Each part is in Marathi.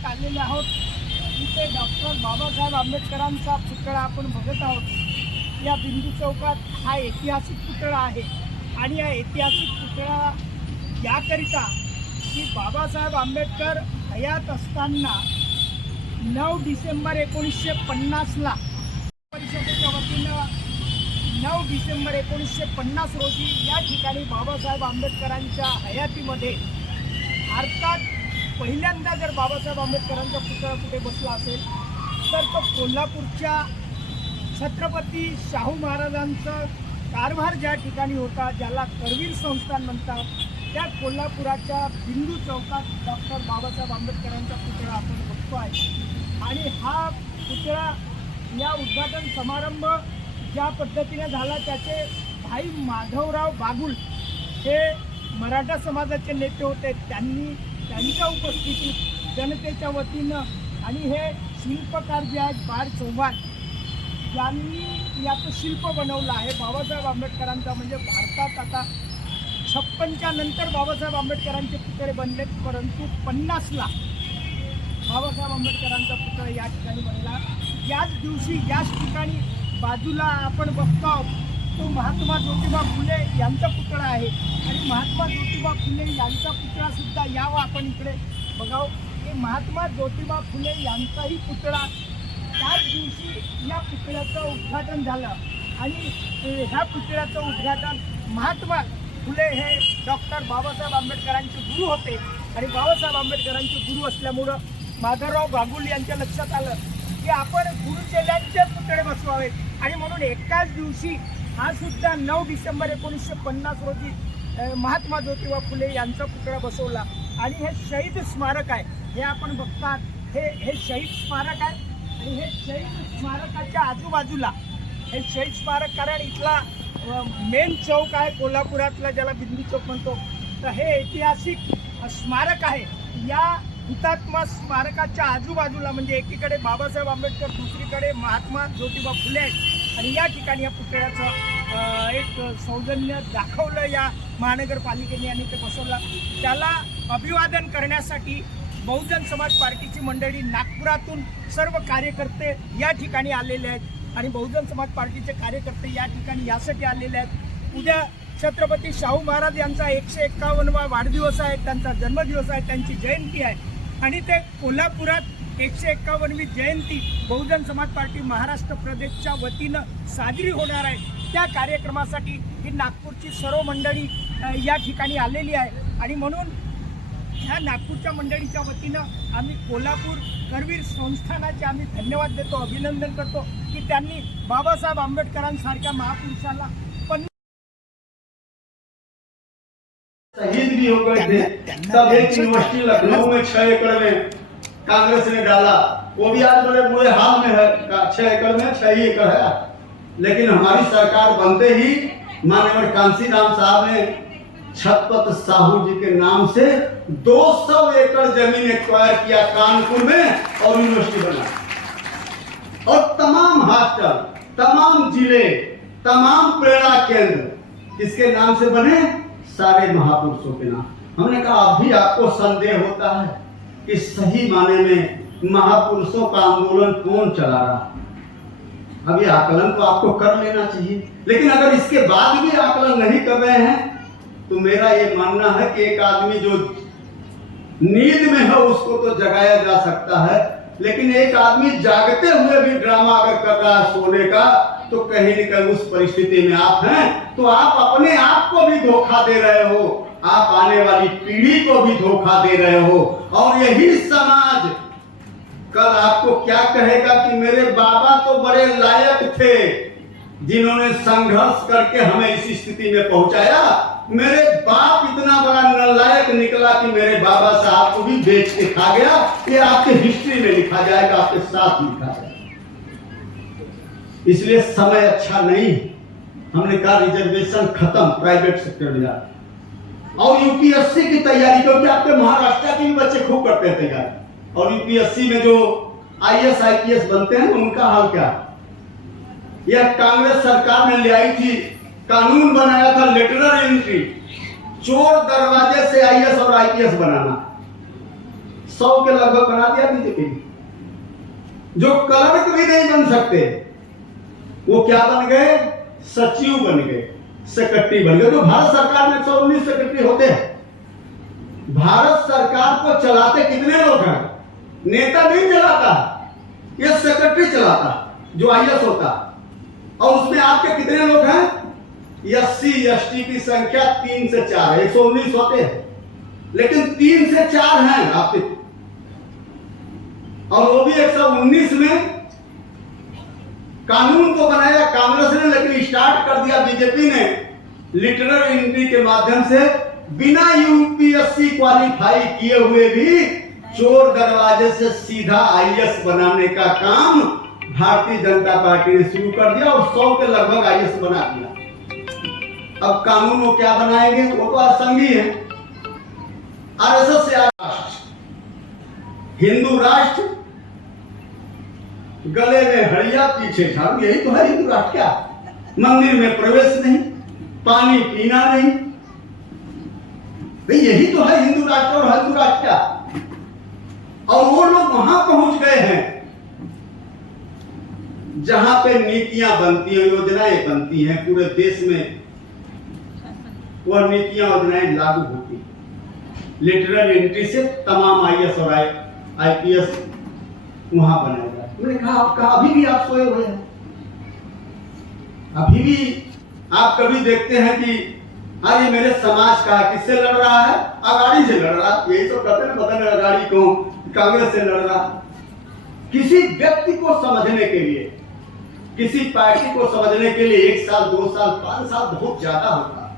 चौकात आलेले आहोत. इथे डॉक्टर बाबासाहेब आंबेडकरांचा पुतळा आपण बघत आहोत. या बिंदू चौकात हा ऐतिहासिक पुतळा आहे आणि या ऐतिहासिक पुतळा याकरिता की बाबासाहेब आंबेडकर हयात असताना 9 डिसेंबर 1950ला परिषदेच्या वतीनं 9 डिसेंबर 1950 रोजी या ठिकाणी बाबासाहेब आंबेडकरांच्या हयातीमध्ये भारतात पहिल्यांदा जर बाबासाहेब आंबेडकरांचा पुतळा कुठे बसला असेल तर तो कोल्हापूरच्या छत्रपती शाहू महाराजांचा कारभार ज्या ठिकाणी होता, ज्याला करवीर संस्थान म्हणतात, त्या कोल्हापुराच्या बिंदू चौकात डॉक्टर बाबासाहेब आंबेडकरांचा पुतळा आपण बघतो आहे. आणि हा पुतळा या उद्घाटन समारंभ ज्या पद्धतीने झाला त्याचे भाई माधवराव बागुल हे मराठा समाजाचे नेते होते. त्यांनी त्यांच्या उपस्थितीत जनतेच्या वतीनं आणि हे शिल्पकार जे आहेत बाळ चव्हाण यांनी याचं शिल्प बनवलं आहे बाबासाहेब आंबेडकरांचा. म्हणजे भारतात आता 56च्या नंतर बाबासाहेब आंबेडकरांचे पुतळे बनले, परंतु 50ला बाबासाहेब आंबेडकरांचा पुतळा या ठिकाणी बनला. याच दिवशी याच ठिकाणी बाजूला आपण बघतो तो महात्मा ज्योतिबा फुले यांचा पुतळा आहे आणि महात्मा ज्योतिबा फुले यांचा पुतळासुद्धा यावा आपण इकडे बघावं. की महात्मा ज्योतिबा फुले यांचाही पुतळा त्याच दिवशी या पुतळ्याचं उद्घाटन झालं आणि ह्या पुतळ्याचं उद्घाटन महात्मा फुले हे डॉक्टर बाबासाहेब आंबेडकरांचे गुरु होते आणि बाबासाहेब आंबेडकरांचे गुरु असल्यामुळं माधवराव बागुल यांच्या लक्षात आलं की आपण गुरुचेल्यांचे पुतळे बसवावेत आणि म्हणून एकाच दिवशी हा सुद्धा 9 डिसेंबर 1950 रोजी महात्मा ज्योतिबा फुले यांचा पुतळा बसवला. आणि हे शहीद स्मारक आहे, हे आपण बघतात हे शहीद स्मारक आहे आणि हे शहीद स्मारकाच्या आजूबाजूला हे शहीद स्मारक, कारण इथला मेन चौक आहे कोल्हापुरातला ज्याला बिंदू चौक म्हणतो, तर हे ऐतिहासिक स्मारक आहे. या हुतात्मा स्मारकाच्या आजूबाजूला म्हणजे एकीकडे बाबासाहेब आंबेडकर, दुसरीकडे महात्मा ज्योतिबा फुले आहेत आणि या ठिकाणी या पुतळ्याचं एक सौजन्य दाखवलं या महानगरपालिकेने आणि ते बसवलं. त्याला अभिवादन करण्यासाठी बहुजन समाज पार्टीची मंडळी नागपुरातून सर्व कार्यकर्ते या ठिकाणी आलेले आहेत आणि बहुजन समाज पार्टीचे कार्यकर्ते या ठिकाणी यासाठी आलेले आहेत. उद्या छत्रपती शाहू महाराज यांचा 151वा वाढदिवस आहे, त्यांचा जन्मदिवस आहे, त्यांची जयंती आहे आणि ते कोल्हापुरात 151वी जयंती बहुजन समाज पार्टी महाराष्ट्र प्रदेशच्या वतीनं साजरी होणार आहे. त्या कार्यक्रमासाठी ही नागपूरची सर्व मंडळी या ठिकाणी आलेली आहे आणि म्हणून ह्या नागपूरच्या मंडळीच्या वतीनं आम्ही कोल्हापूर करवीर संस्थानाचे आम्ही धन्यवाद देतो, अभिनंदन करतो की त्यांनी बाबासाहेब आंबेडकरांसारख्या महापुरुषाला शहीद भी हो गए थे. तब एक यूनिवर्सिटी लखनऊ में 6 एकड़ में कांग्रेस ने डाला, वो भी आज बड़े बुरे हाल में है. 6 एकड़ में 6 ही एकड़ है. लेकिन हमारी सरकार बनते ही माननीय कांशीराम साहब ने छत्रपति साहू जी के नाम से 200 एकड़ जमीन एक्वायर किया कानपुर में और यूनिवर्सिटी बना. और तमाम हॉस्टल, तमाम जिले, तमाम प्रेरणा केंद्र किसके नाम से बने? सारे महापुरुषों के नाम. हमने कहा अभी आपको संदेह होता है कि सही माने में महापुरुषों का आंदोलन कौन चला रहा. अभी आकलन तो आपको कर लेना चाहिए, लेकिन अगर इसके बाद भी आकलन नहीं कर रहे हैं तो मेरा ये मानना है कि एक आदमी जो नींद में है उसको तो जगाया जा सकता है, लेकिन एक आदमी जागते हुए भी ड्रामा अगर कर रहा है सोने का, तो कहीं न कहीं उस परिस्थिति में आप हैं तो आप अपने आप को भी धोखा दे रहे हो, आप आने वाली पीढ़ी को भी धोखा दे रहे हो. और यही समाज कल आपको क्या कहेगा कि मेरे बाबा तो बड़े लायक थे जिन्होंने संघर्ष करके हमें इस स्थिति में पहुंचाया. मेरे बाप इतना बड़ा नालायक निकला कि मेरे बाबा साहब को भी बेच के खा गया. ये आपके हिस्ट्री में लिखा जाएगा, आपके साथ लिखा जाएगा. इसलिए समय अच्छा नहीं. हमने कहा रिजर्वेशन खत्म, प्राइवेट सेक्टर में जाए. और यूपीएससी की तैयारी, क्योंकि आपके महाराष्ट्र के भी बच्चे खूब करते हैं तैयारी, और यूपीएससी में जो आईएएस आईपीएस बनते हैं उनका हाल क्या? यह कांग्रेस सरकार ने ले आई थी, कानून बनाया था लेटरल एंट्री, चोर दरवाजे से आईएएस और आईपीएस बनाना. 100 के लगभग बना दिया बीजेपी ने। जो क्लर्क भी नहीं बन सकते वो क्या बन गए, सचिव बन गए, सेक्रेटरी बन गए। तो भारत सरकार में 119 सेक्रेटरी होते हैं। भारत सरकार को चलाते कितने लोग हैं? नेता नहीं चलाता, ये सेक्रेटरी चलाता जो आईएएस होता। और उसमें आपके कितने लोग हैं? SC ST की संख्या 3 से 4 है। 119 होते हैं लेकिन 3 से 4 हैं आपके, और वो भी 119 में। कानून तो बनाया कांग्रेस ने, लेकिन स्टार्ट कर दिया बीजेपी ने लिटरल एंट्री के माध्यम से। बिना यूपीएससी क्वालिफाई किए हुए भी चोर दरवाजे से सीधा आईएएस बनाने का काम भारतीय जनता पार्टी ने शुरू कर दिया और 100 के लगभग आईएएस बना दिया। अब कानून वो क्या बनाएंगे? वो तो असंगी है। आरएसएस से राष्ट्र, हिंदू राष्ट्र, गले में हड़िया पीछे झाड़ू, यही तो है हिंदू राष्ट्र। क्या मंदिर में प्रवेश नहीं, पानी पीना नहीं, यही तो है हिंदू राष्ट्र। और हिंदू राष्ट्र क्या? और वो लोग वहां पहुंच गए हैं जहां पे नीतियां बनती हैं, योजनाएं बनती हैं पूरे देश में, वह नीतियां योजनाएं लागू होती हैं। लिटरल एंट्री से तमाम आईएएस और आईपीएस वहां बनाए जाए। मैंने कहा अभी भी आप सोए हुए हैं। अभी भी आप कभी देखते हैं कि अरे मेरे समाज का किससे लड़ रहा है? अगाड़ी से लड़ रहा। यही तो कहते हैं, पता नहीं अगाड़ी को कांग्रेस से लड़ रहा। किसी व्यक्ति को समझने के लिए, किसी पार्टी को समझने के लिए 1 साल 2 साल 5 साल बहुत ज्यादा होता।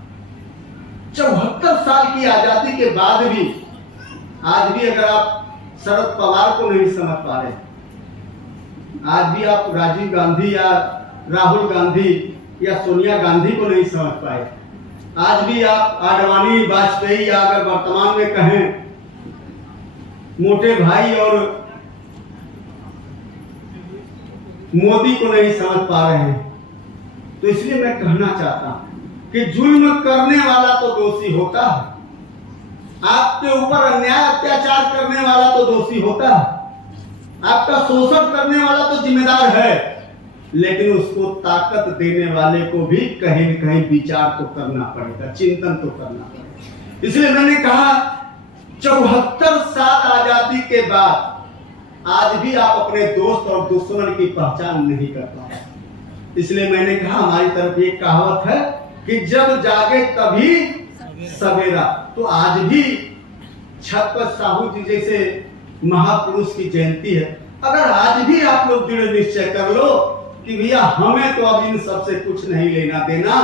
74 साल की आजादी के बाद भी आज भी अगर आप शरद पवार को नहीं समझ पा रहे, आज भी आप राजीव गांधी या राहुल गांधी या सोनिया गांधी को नहीं समझ पाए, आज भी आप आडवाणी वाजपेयी या अगर वर्तमान में कहें मोटे भाई और मोदी को नहीं समझ पा रहे हैं, तो इसलिए मैं कहना चाहता हूं कि जुल्म करने वाला तो दोषी होता है, आपके ऊपर अन्याय अत्याचार करने वाला तो दोषी होता है, आपका शोषण करने वाला तो जिम्मेदार है, लेकिन उसको ताकत देने वाले को भी कहीं न कहीं विचार तो करना पड़ेगा, चिंतन तो करना पड़ेगा। इसलिए मैंने कहा 74 साल आजादी के बाद आज भी आप अपने दोस्त और दुश्मन की पहचान नहीं कर पाए। इसलिए मैंने कहा हमारी तरफ एक कहावत है कि जब जागे तभी सवेरा। तो आज भी छत्रपति साहू जी जैसे महापुरुष की जयंती है। अगर आज भी आप लोग दृढ़ निश्चय कर लो कि भैया हमें तो अब इन सबसे कुछ नहीं लेना देना,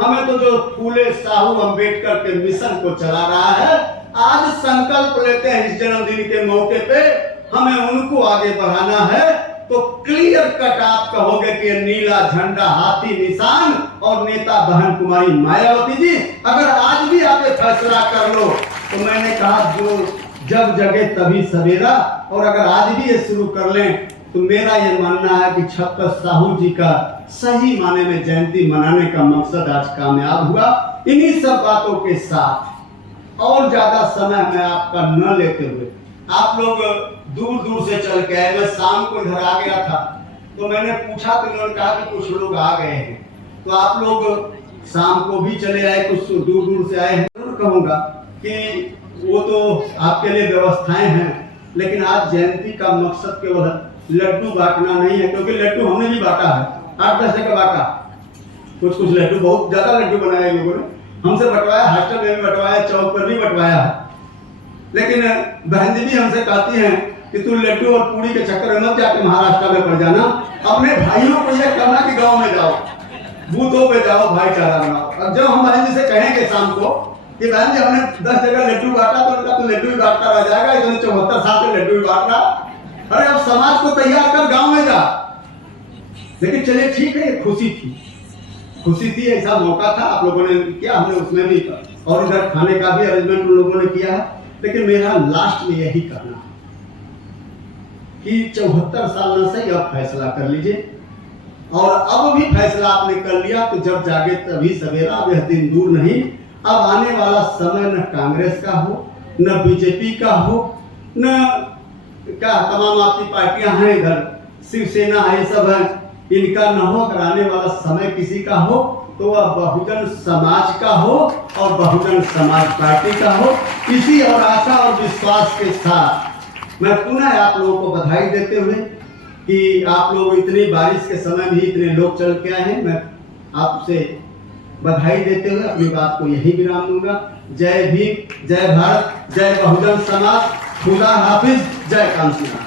हमें तो जो फूले साहू अंबेडकर के मिशन को चला रहा है, आज संकल्प लेते हैं इस जन्मदिन के मौके पे हमें उनको आगे बढ़ाना है, तो क्लियर कट आप कहोगे कि नीला झंडा हाथी निशान और नेता बहन कुमारी मायावती जी। अगर आज भी आप ये फैसला कर लो तो मैंने कहा जो जब जगे तभी सवेरा। और अगर आज भी ये शुरू कर लें तो मेरा ये मानना है कि छत्रपति साहू जी का सही माने में जयंती मनाने का मकसद आज कामयाब हुआ। इन्हीं सब बातों के साथ और ज्यादा समय मैं आपका न लेते हुए, आप लोग दूर दूर से चल के आए, मैं शाम को इधर आ गया था तो मैंने पूछा तो उन्होंने कहा कि कुछ लोग आ गए हैं, तो आप लोग शाम को भी चले आए, कुछ दूर दूर से आए हैं। जरूर कहूँगा कि वो तो आपके लिए व्यवस्थाएं हैं, लेकिन आज जयंती का मकसद केवल लड्डू बांटना नहीं है, क्योंकि लड्डू हमने भी बांटा है, 8 पैसे का बांटा, कुछ लड्डू, बहुत ज्यादा लड्डू बनाए लोगों ने, हमसे बंटवाया, हॉस्टल में भी बंटवाया, चौक पर भी बंटवाया है। लेकिन बहन जी भी हमसे कहती हैं कि तू लड्डू और पूरी के चक्कर में मत जाके महाराष्ट्र में पड़ जाना, अपने भाइयों को यह करना कि गांव में जाओ, बूथों पे जाओ, भाईचारा बनाओ। अब जब हम बहन जी से कहेंगे शाम को कि बहन जी हमने 10 जगह लड्डू बांटा, तो उनका तो लड्डू भी बांटता रह जाएगा, इतने 74 साल से लड्डू भी बांट रहा। अरे अब समाज को तैयार कर, गांव में जा। लेकिन चलिए ठीक है, ये खुशी थी, ऐसा मौका था, आप लोगों ने किया, हमने उसमें भी, और इधर खाने का भी अरेंजमेंट उन लोगों ने किया है। लेकिन मेरा लास्ट में यही करना कि 74 साल में से अब फैसला कर लीजिए, और अब भी फैसला आपने कर लिया तो जब जागे तभी सवेरा। अब यह दिन दूर नहीं, अब आने वाला समय न कांग्रेस का हो, न बीजेपी का हो, न क्या तमाम आपकी पार्टियां हैं इधर, शिवसेना है, सब है, इनका न हो, अगर आने वाला समय किसी का हो तो वह बहुजन समाज का हो और बहुजन समाज पार्टी का हो। इसी और आशा और विश्वास के साथ मैं पुनः आप लोगों को बधाई देते हुए कि आप लोग इतनी बारिश के समय भी इतने लोग चल के आए हैं, मैं आपसे बधाई देते हुए अपनी बात को यही विराम दूंगा। जय भीम, जय भारत, जय बहुजन समाज, खुदा हाफिज, जय कांसीराम।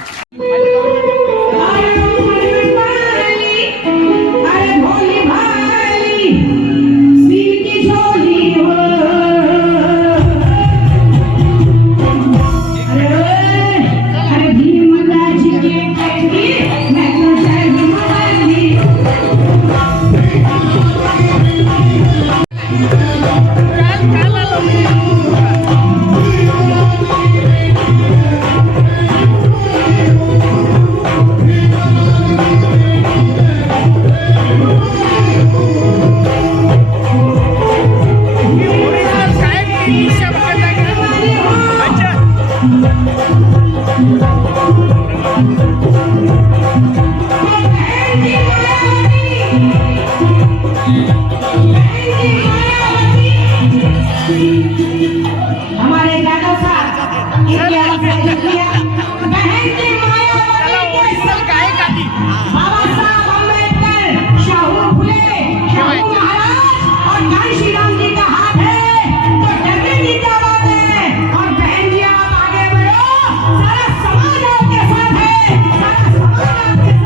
हमारे दादा साहब बाबा साहब अम्बेडकर, शाहू फुले, शाहू महाराज और कांशी राम जी का हाथ है तो डरने की क्या बात है। और बहन जी आप आगे बढ़ो, सारा समाज आपके साथ है, सारा समाज आपके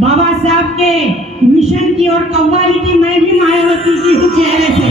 बाबा साहब के मिशन की और कव्वाली की मैं भी मायावती की हूँ चेहरे से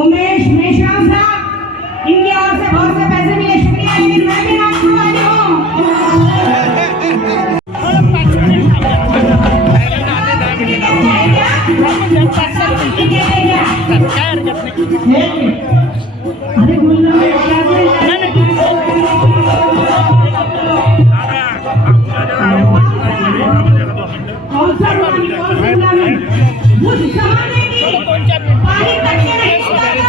उमेश मेश्राम साहब, इनकी ओर से बहुत से पैसे मिले, शुक्रिया, लेकिन मैं भी नाम वाली हूँ। अरे बोलना कौन सा उस जमाने की पानी तक के नहीं उतारा,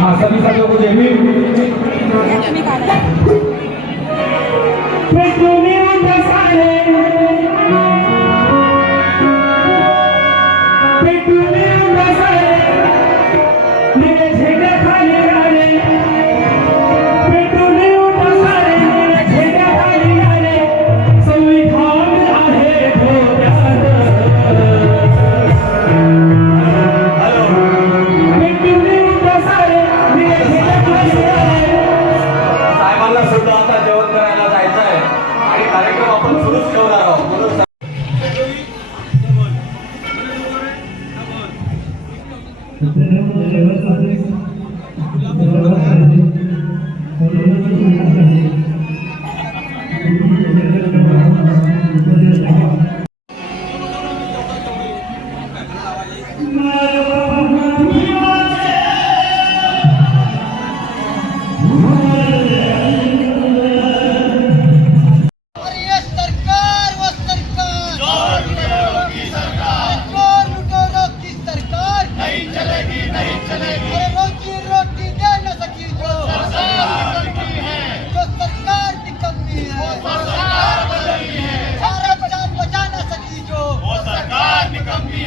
हाँ सभी साथियों को जय साहेबांना सुद्धा आता जेवण करायला जायचं आहे आणि कार्यक्रम आपण सुरूच ठेवणार आहोत म्हणून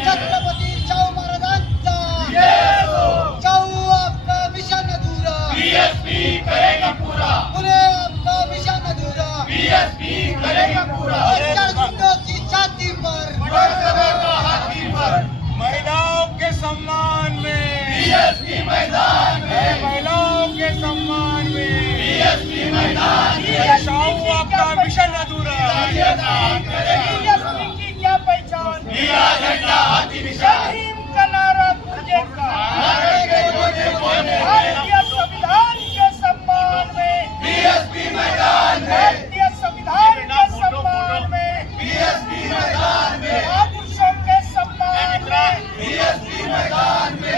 छत्रपती शाहू महाराजांचा सम्मान में बीएसपी मैदान में, महिलाओं के सम्मान में बीएसपी मैदान में, शाहू आपका मिशन अधूरा, बीएसपी की क्या पहचान, झंडा हाथी निशान, भीम का नारा गूंजेगा, भारतीय संविधान के सम्मान में बीएसपी मैदान में, भारतीय संविधान के सम्मान में बीएसपी मैदान में, महापुरुषों के सम्मान में बीएसपी मैदान में,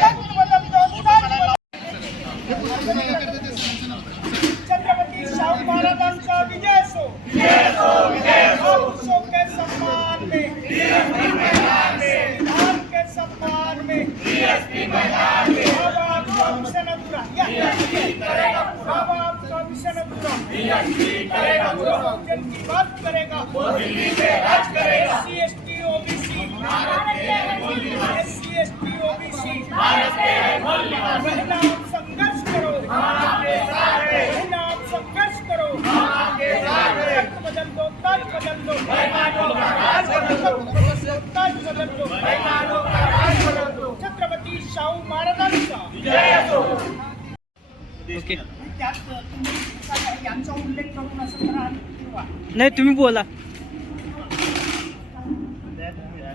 छत्रपती शाहू महाराजांचा विजय सो, महापुरुषों के सम्मान में बीएसपी मैदान में, संविधान के सम्मान में बीएसपी मैदान में, बाबा आपका मिशन अधूरा, बाबा आपका मिशन अधूरा, जन की बात करेगा, दिल्ली से राज करेगा, SC ST OBC, SC ST OBC, महिला आप संघर्ष करो, महिला आप संघर्ष करो, तख्त बदल दो, ताज बदल दो, ताज बदल दो, छत्रपती शाहू महाराजांचा विजय असो. त्यात तुम्ही यांचा उल्लेख करून असं करा किंवा नाही तुम्ही बोला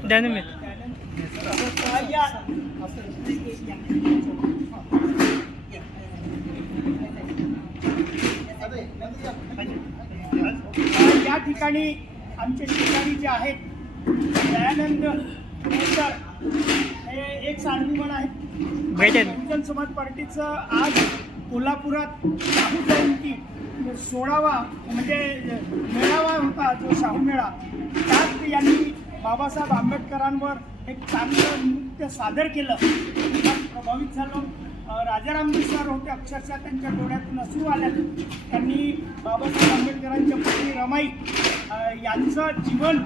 द्या ना मी या ठिकाणी आमचे शेजारी जे आहेत दयानंद सर हे एक सांगलीमन आहेत. भेटेल बहुजन समाज पार्टीचं आज कोल्हापुरात शाहू जयंती 16वा म्हणजे मेळावा होता, जो शाहू मेळा, त्यात यांनी बाबासाहेब आंबेडकरांवर एक चांगलं नृत्य सादर केलं. प्रभावित झालो. राजारामजी सर होते, अक्षरशः त्यांच्या डोळ्यातून अश्रू आल्या. त्यांनी बाबासाहेब आंबेडकरांच्या पत्नी रमाई यांचं जीवन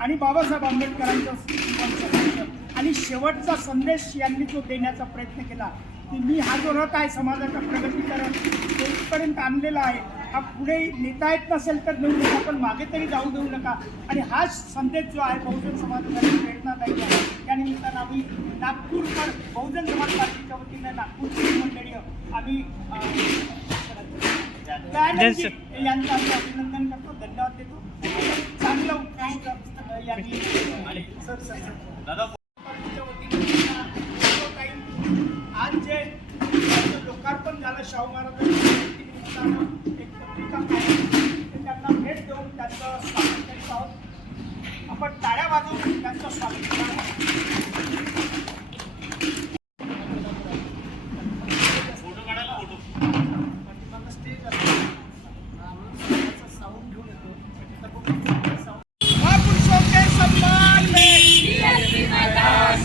आणि बाबासाहेब आंबेडकरांचं जीवन संघर्ष आणि शेवटचा संदेश यांनी जो देण्याचा प्रयत्न केला की मी हा जो रथ आहे समाजाचा प्रगतीकरण तो इथपर्यंत आणलेला आहे, हा पुढे नेता येत नसेल तर नेऊ नका, पण मागे तरी जाऊ देऊ नका. आणि हा संदेश जो आहे बहुजन समाजासाठी प्रेरणादायी आहे. त्यानिमित्तानं आम्ही नागपूरकर बहुजन समाज पार्टीच्या वतीने नागपूरची मंडळी आम्ही यांचं आम्ही अभिनंदन करतो, धन्यवाद देतो. चांगलं उत्कृष्ट यांनी सर पार्टीच्या वतीने आज जे लोकार्पण झालं शाहू महाराजांच्या एक पत्रिका आहे, त्यांना भेट देऊन त्यांचं स्वागत करीत आहोत. आपण टाळ्या वाजवून त्यांचं स्वागत करणार आहोत. महापुरुषों के सम्मान में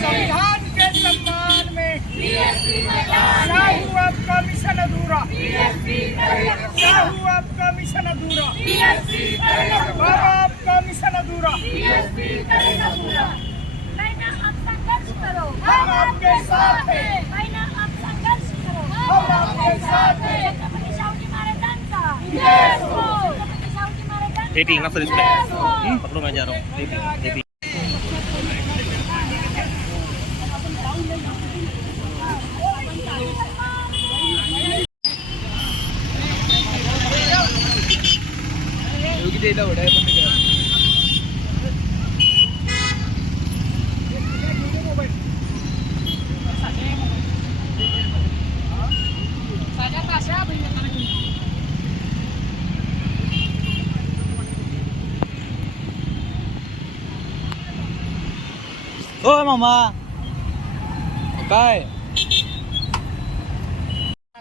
संविधान के सम्मान में शाहू आपका मिशन अधूरा, शाहू आपका मिशन अधूरा, बाबा आपका मिशन अधूरा. हम आपके साथ हैं, हम आपके साथ हैं. एक लेना सर इसमें पकड़ो, मैं जा रहा हूँ. एक ओ मामा काय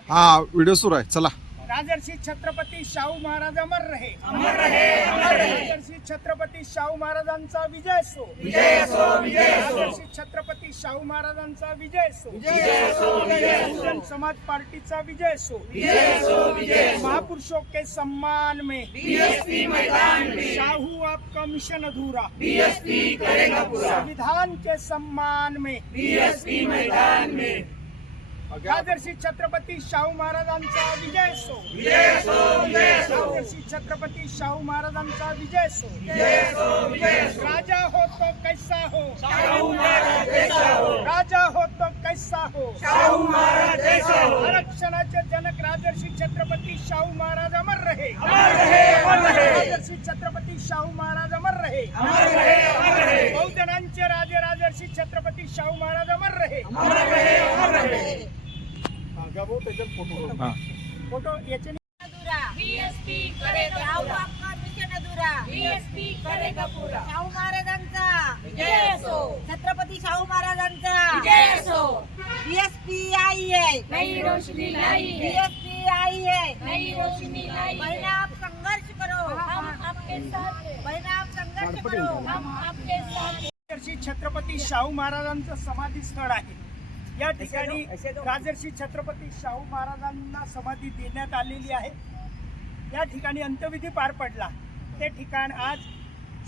हा व्हिडिओ सुरू आहे, चला. राजर्षी छत्रपती शाहू महाराज अमर रहे, अमर रहे, अमर रहे. राजर्षी छत्रपती शाहू महाराजांचा विजय असो, विजय असो, विजय असो. राजर्षी छत्रपती शाहू महाराजांचा विजय असो, विजय असो, विजय असो. बहुजन समाज पार्टीचा विजय असो, विजय असो, विजय असो. महापुरुषों के सम्मान में बीएसपी मैदान में शाहू आपका मिशन अधूरा, बीएसपी करेगा पूरा. संविधान के सम्मान में बीएसपी मैदान में राजर्षी छत्रपती शाहू महाराजांचा विजय असो, विजय असो, विजय असो. राजर्षी छत्रपती शाहू महाराजांचा विजय असो, विजय असो, विजय असो. राजा हो तो कैसा हो, शाहू महाराज कैसा हो. राजा हो तो कैसा हो, शाहू महाराज जैसा हो, आरक्षणाचे जनक राजर्षी छत्रपती शाहू महाराज अमर रहे, अमर रहे, अमर रहे, राजर्षी छत्रपती शाहू महाराज अमर रहे, अमर रहे, अमर रहे, बहुजनांचे राजे राजर्षी छत्रपती शाहू महाराज अमर रहे, अमर रहे, अमर रहे. फोटो याचे बीएसपी करेगा आपका मिशन अधूरा. बीएसपी करेगा पूरा. शाहू महाराजांचा विजय असो. छत्रपती शाहू महाराजांचा विजय असो. बीएसपी आई है, नई रोशनी लाई है. बीएसपी आई है, नई रोशनी लाई है. बहना आप संघर्ष करो, हम आपके साथ हैं. बहना आप संघर्ष करो, हम आपके साथ हैं. राजर्षी छत्रपती शाहू महाराजांचं समाधी स्थळ आहे. या ठिकाणी राजर्षी छत्रपती शाहू महाराजांना समाधी देण्यात आलेली आहे. या ठिकाणी अंत्यविधी पार पडला. ते ठिकाण आज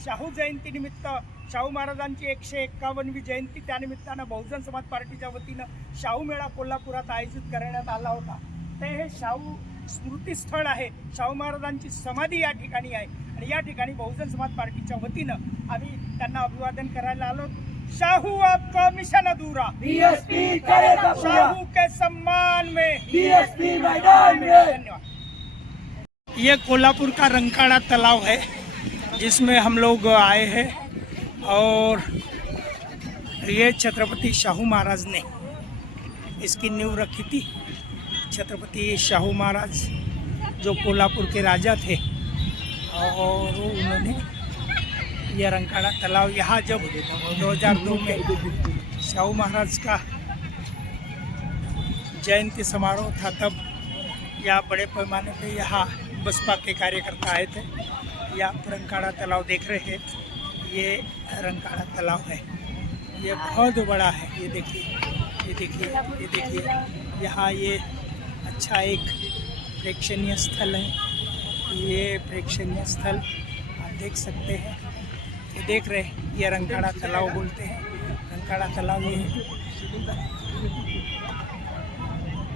शाहू जयंतीनिमित्त शाहू महाराजांची 151वी जयंती त्यानिमित्तानं बहुजन समाज पार्टीच्या वतीनं शाहू मेळा कोल्हापुरात आयोजित करण्यात आला होता. ते हे शाहू स्मृतीस्थळ आहे. शाहू महाराजांची समाधी या ठिकाणी आहे आणि या ठिकाणी बहुजन समाज पार्टीच्या वतीनं आम्ही त्यांना अभिवादन करायला आलो. शाहू आपका मिशन अधूरा. बीएसपी करेगा पूरा. शाहू के सम्मान में. बीएसपी मैदान में. धन्यवाद. ये कोल्हापुर का रंकाड़ा तालाब है जिसमें हम लोग आए हैं और ये छत्रपति शाहू महाराज ने इसकी नींव रखी थी. छत्रपति शाहू महाराज जो कोल्हापुर के राजा थे और उन्होंने यह रंकाड़ा तालाब यहाँ जब 2002 में शाहू महाराज का जयंती समारोह था तब यहाँ बड़े पैमाने पे यहाँ बसपा के कार्यकर्ता आए थे. यहाँ रंकाड़ा तालाब देख रहे हैं. ये रंकाड़ा तालाब है. ये बहुत बड़ा है. ये देखिए, ये देखिए, ये देखिए. यहाँ ये अच्छा एक प्रेक्षणीय स्थल है. ये प्रेक्षणीय स्थल आप देख सकते हैं. ये देख रहे हैं, ये रंकाड़ा तालाब बोलते हैं. रंकाड़ा तालाब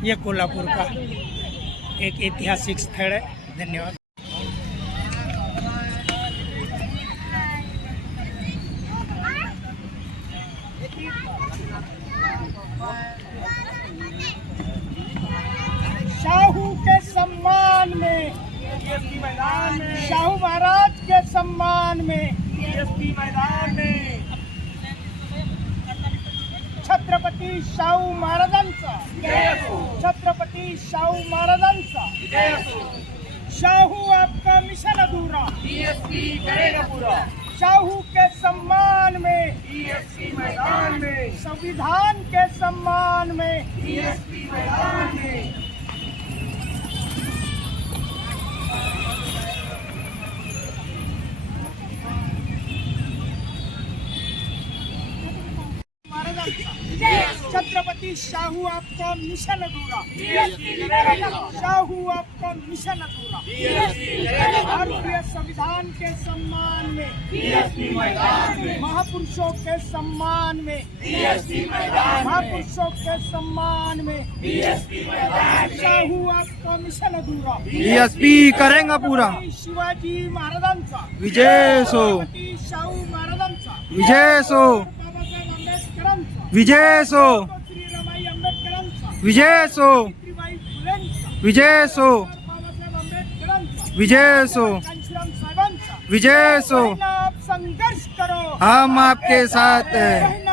ये कोल्हापुर का एक ऐतिहासिक स्थल है. धन्यवाद. शाहू के सम्मान में, शाहू महाराज के सम्मान में, मैदान में छत्रपती शाहू महाराजांचा, छत्रपती शाहू महाराजांचा. शाहू आपका मिशन अधूरा. बीएसपी करेगा पूरा. शाहू के सम्मान में, बीएसपी मैदान में. संविधान के सम्मान में, बीएसपी मैदान में. छत्रपति शाहू आपका मिशन अधूरा. शाहू आपका मिशन अधूरा. भारतीय संविधान के सम्मान में, महापुरुषों के सम्मान में, महापुरुषों के सम्मान में शाहू आपका मिशन अधूरा. बीएसपी करेगा पूरा. शिवाजी महाराजांचा विजय असो. छत्रपती शाहू महाराजांचा विजय असो. बाबासाहेब आंबेडकरांचा विजय असो. श्री रमाई आंबेडकरांचा विजय असो. सावित्रीबाई फुलेंचा विजय असो. बाबासाहेब आंबेडकरांचा विजय असो. कांशीराम साहेबांचा. विजय असो. बहना आप संघर्ष करो, हम आपके साथ हैं.